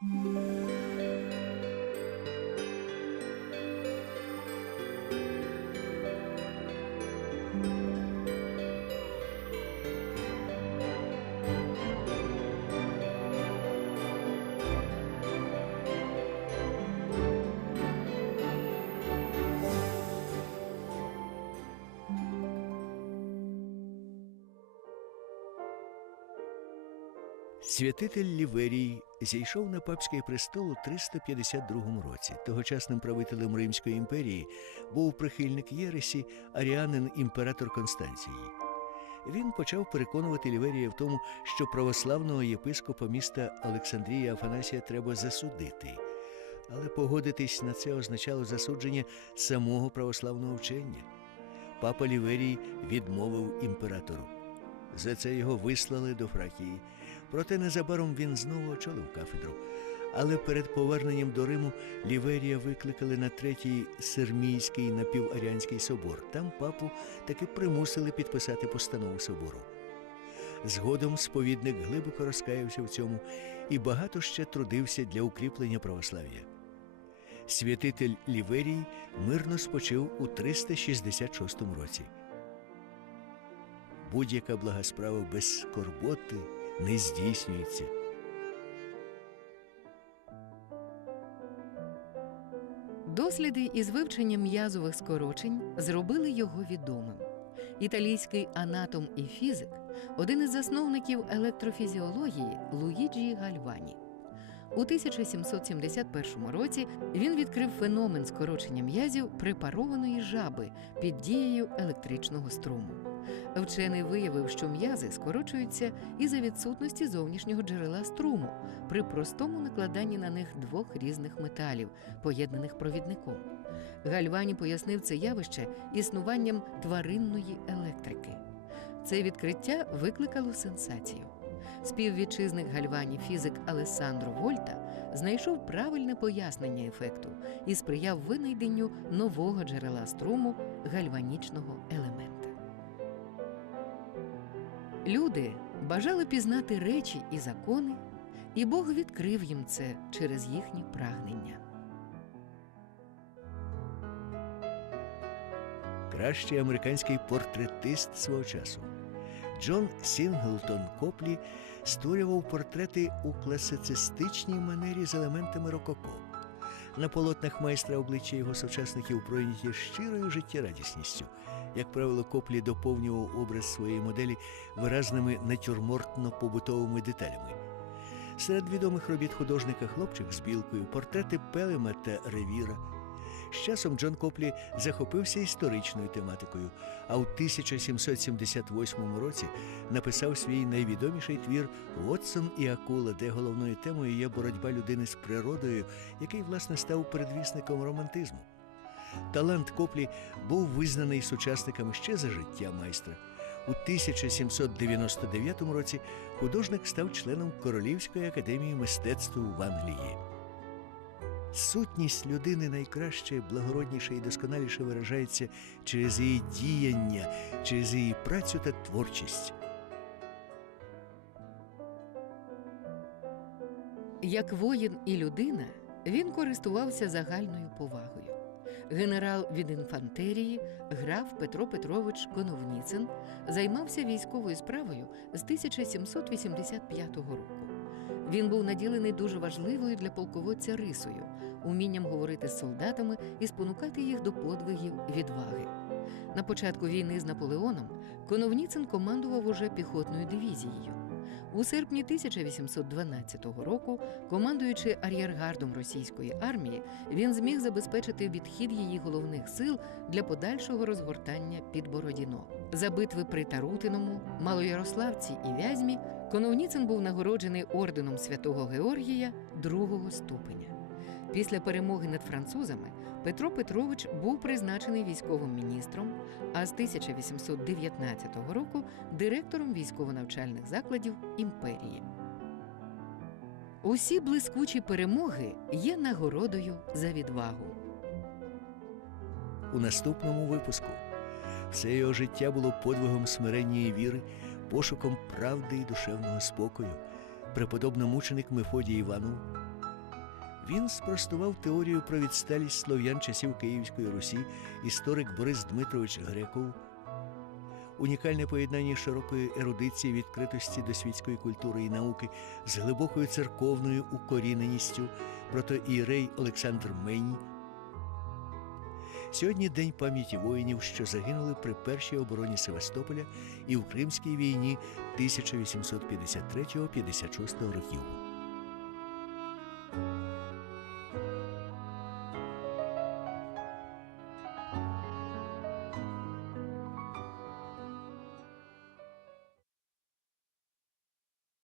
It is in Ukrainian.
Música Святитель Ліверій зійшов на папський престол у 352 році. Тогочасним правителем Римської імперії був прихильник Єресі аріанин імператор Констанції. Він почав переконувати Ліверія в тому, що православного єпископа міста Олександрія Афанасія треба засудити. Але погодитись на це означало засудження самого православного вчення. Папа Ліверій відмовив імператору. За це його вислали до Фракії. Проте незабаром він знову очолив кафедру. Але перед поверненням до Риму Ліверія викликали на третій Сермійський напіваріанський собор. Там папу таки примусили підписати постанову собору. Згодом сповідник глибоко розкаявся в цьому і багато ще трудився для укріплення православ'я. Святитель Ліверій мирно спочив у 366 році. Будь-яка блага справа без скорботи не здійснюється. Досліди із вивчення м'язових скорочень зробили його відомим. Італійський анатом і фізик, один із засновників електрофізіології Луїджі Гальвані. У 1771 році він відкрив феномен скорочення м'язів препарованої жаби під дією електричного струму. Вчений виявив, що м'язи скорочуються і за відсутності зовнішнього джерела струму при простому накладанні на них двох різних металів, поєднаних провідником. Гальвані пояснив це явище існуванням тваринної електрики. Це відкриття викликало сенсацію. Співвітчизник Гальвані фізик Алессандро Вольта знайшов правильне пояснення ефекту і сприяв винайденню нового джерела струму гальванічного елемента. Люди бажали пізнати речі і закони, і Бог відкрив їм це через їхні прагнення. кращий американський портретист свого часу. Джон Сінглтон Коплі створював портрети у класицистичній манері з елементами рококо. На полотнах майстра обличчя його сучасників пройняті щирою життєрадісністю. Як правило, Коплі доповнював образ своєї моделі виразними натюрмортно-побутовими деталями. Серед відомих робіт художника хлопчик з білкою, портрети Пелема та Ревіра. З часом Джон Коплі захопився історичною тематикою, а у 1778 році написав свій найвідоміший твір Вотсон і Акула, де головною темою є боротьба людини з природою, який, власне, став передвісником романтизму. Талант Коплі був визнаний сучасниками ще за життя майстра. У 1799 році художник став членом Королівської академії мистецтв в Англії. Сутність людини найкраще, благородніше і досконаліше виражається через її діяння, через її працю та творчість. Як воїн і людина, він користувався загальною повагою. Генерал від інфантерії, граф Петро Петрович Коновніцин, займався військовою справою з 1785 року. Він був наділений дуже важливою для полководця рисою, умінням говорити з солдатами і спонукати їх до подвигів відваги. На початку війни з Наполеоном Коновніцин командував уже піхотною дивізією. У серпні 1812 року, командуючи ар'єргардом російської армії, він зміг забезпечити відхід її головних сил для подальшого розгортання під Бородіно. За битви при Тарутиному, Малоярославці і Вязьмі Коновніцин був нагороджений орденом святого Георгія другого ступеня. Після перемоги над французами Петро Петрович був призначений військовим міністром, а з 1819 року директором військово-навчальних закладів імперії. Усі блискучі перемоги є нагородою за відвагу. У наступному випуску все його життя було подвигом смирення віри, пошуком правди і душевного спокою. Преподобно мученик Мефодій Іванов Він спростував теорію про відсталість слов'ян часів Київської Русі історик Борис Дмитрович Греков. Унікальне поєднання широкої ерудиції, відкритості до світської культури і науки з глибокою церковною укоріненістю, протоієрей Олександр Мень. Сьогодні день пам'яті воїнів, що загинули при першій обороні Севастополя і в Кримській війні 1853-56 років.